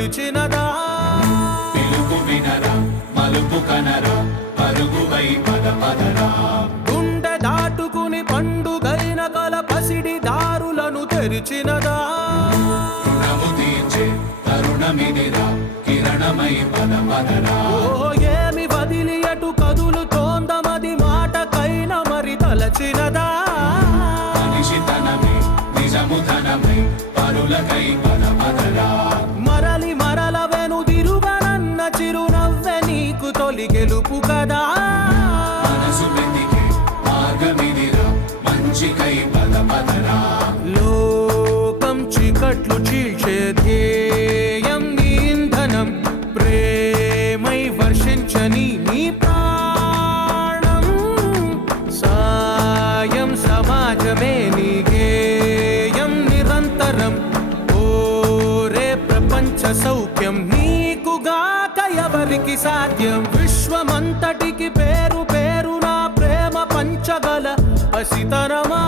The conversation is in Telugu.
నిలిచినదా పిలుపు వినరా మలుపు కనరా పరుగువై పద పదరా గుండె దాటుకుని పండుగైన కల పసిడి దారులను తెరిచినదా రుణము తీర్చే తరుణమిదిరా కిరణమై పద పదరా ఓ ఏమి వదిలి అటు కదులుతోందమది మాటకైన మరి తలచినదా మనిషితనమే నిజముధనమై పరులకై పద పదరా మరలి మరల వెనుదిరుగనన్న చిరునవ్వె నీకు తొలి గెలుపు కదా మనసు వెతికే మార్గమిదిరా మంచికై పద పదరా లోకం చీకట్లు చీల్చే ధ్యేయం నీ ఇంధనం ప్రేమై వర్షించని నీ ప్రాణం సాయం సమాజమే నీ గేయం నిరంతరం ఓరే ప్రపంచ సౌఖ్యం నీకుగాక ఎవరికి సాధ్యం విశ్వమంతటికి పేరు పేరు నా ప్రేమ పంచగల అసితరమా